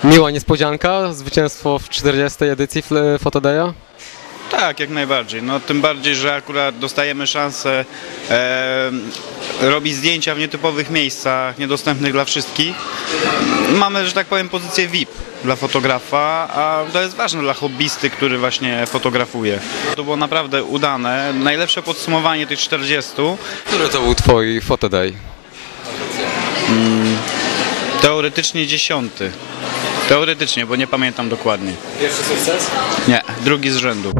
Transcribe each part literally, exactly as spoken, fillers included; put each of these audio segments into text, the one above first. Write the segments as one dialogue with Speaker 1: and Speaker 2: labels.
Speaker 1: Miła niespodzianka, zwycięstwo w czterdziestej edycji Photodaya?
Speaker 2: Tak, jak najbardziej. No, tym bardziej, że akurat dostajemy szansę e, robić zdjęcia w nietypowych miejscach, niedostępnych dla wszystkich. Mamy, że tak powiem, pozycję V I P dla fotografa, a to jest ważne dla hobbysty, który właśnie fotografuje. To było naprawdę udane. Najlepsze podsumowanie tych czterdziestu.
Speaker 1: Który to był twój Photoday?
Speaker 2: Hmm, teoretycznie dziesiąty. Teoretycznie, bo nie pamiętam dokładnie.
Speaker 1: Pierwszy sukces?
Speaker 2: Nie, drugi z rzędu.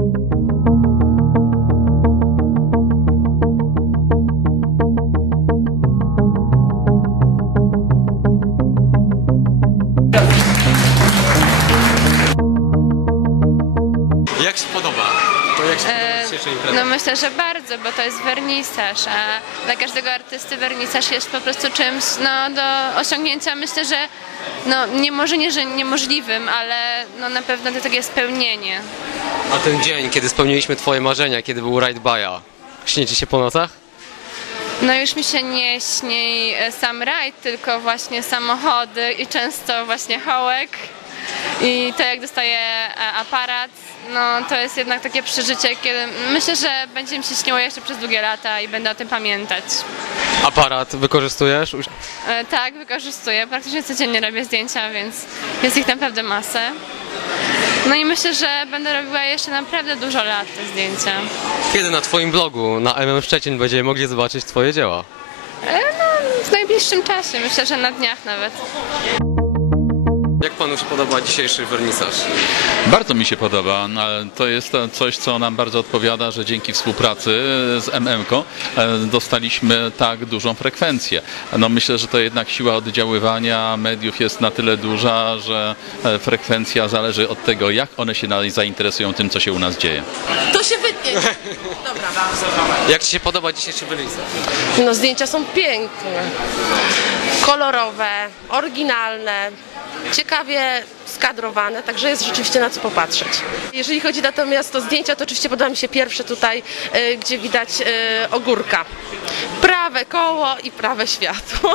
Speaker 1: Jak się podoba? To jak się podoba dzisiejsza impreza?
Speaker 3: No myślę, że bardzo, bo to jest wernisaż, a dla każdego artysty wernisaż jest po prostu czymś no, do osiągnięcia, myślę, że no, nie może nie, że niemożliwym, ale no, na pewno to takie spełnienie.
Speaker 1: A ten dzień, kiedy spełniliśmy twoje marzenia, kiedy był Ride By'a, śni ci się po nocach?
Speaker 3: No już mi się nie śni sam rajd, tylko właśnie samochody i często właśnie hołek. I to jak dostaję aparat, no to jest jednak takie przeżycie, kiedy myślę, że będzie mi się śniło jeszcze przez długie lata i będę o tym pamiętać.
Speaker 1: Aparat wykorzystujesz?
Speaker 3: E, tak, wykorzystuję. Praktycznie codziennie robię zdjęcia, więc jest ich naprawdę masę. No i myślę, że będę robiła jeszcze naprawdę dużo lat te zdjęcia.
Speaker 1: Kiedy na twoim blogu na M M Szczecin będziemy mogli zobaczyć twoje dzieła?
Speaker 3: E, no, w najbliższym czasie, myślę, że na dniach nawet.
Speaker 1: Jak panu się podoba dzisiejszy wernisaż?
Speaker 4: Bardzo mi się podoba. To jest coś, co nam bardzo odpowiada, że dzięki współpracy z M M ko dostaliśmy tak dużą frekwencję. No myślę, że to jednak siła oddziaływania mediów jest na tyle duża, że frekwencja zależy od tego, jak one się zainteresują tym, co się u nas dzieje.
Speaker 5: To się wytnie. Dobra.
Speaker 1: Jak ci się podoba dzisiejszy wernisaż?
Speaker 5: No zdjęcia są piękne, kolorowe, oryginalne, ciekawie skadrowane, także jest rzeczywiście na co popatrzeć. Jeżeli chodzi natomiast o zdjęcia, to oczywiście podoba mi się pierwsze tutaj, y, gdzie widać y, ogórka. Prawe koło i prawe światło.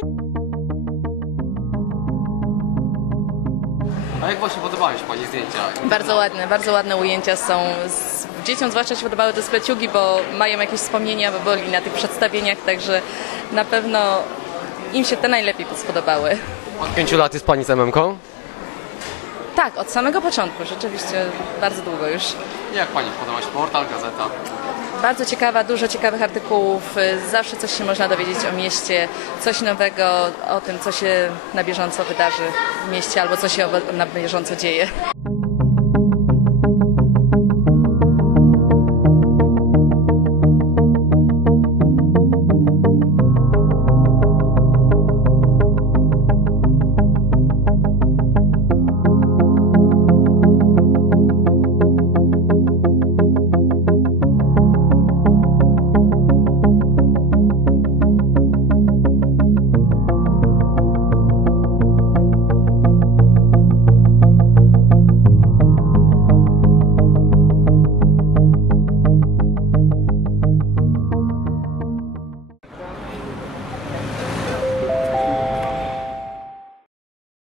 Speaker 1: A jak właśnie podobały się pani zdjęcia?
Speaker 6: Bardzo ładne, bardzo ładne ujęcia są. Z, dzieciom zwłaszcza się podobały te spleciugi, bo mają jakieś wspomnienia, bo byli na tych przedstawieniach, także na pewno im się te najlepiej spodobały.
Speaker 1: Od pięciu lat jest pani z M M ko?
Speaker 6: Tak, od samego początku, rzeczywiście bardzo długo już.
Speaker 1: Jak pani podoba się portal, gazeta?
Speaker 6: Bardzo ciekawa, dużo ciekawych artykułów, zawsze coś się można dowiedzieć o mieście, coś nowego, o tym, co się na bieżąco wydarzy w mieście albo co się na bieżąco dzieje.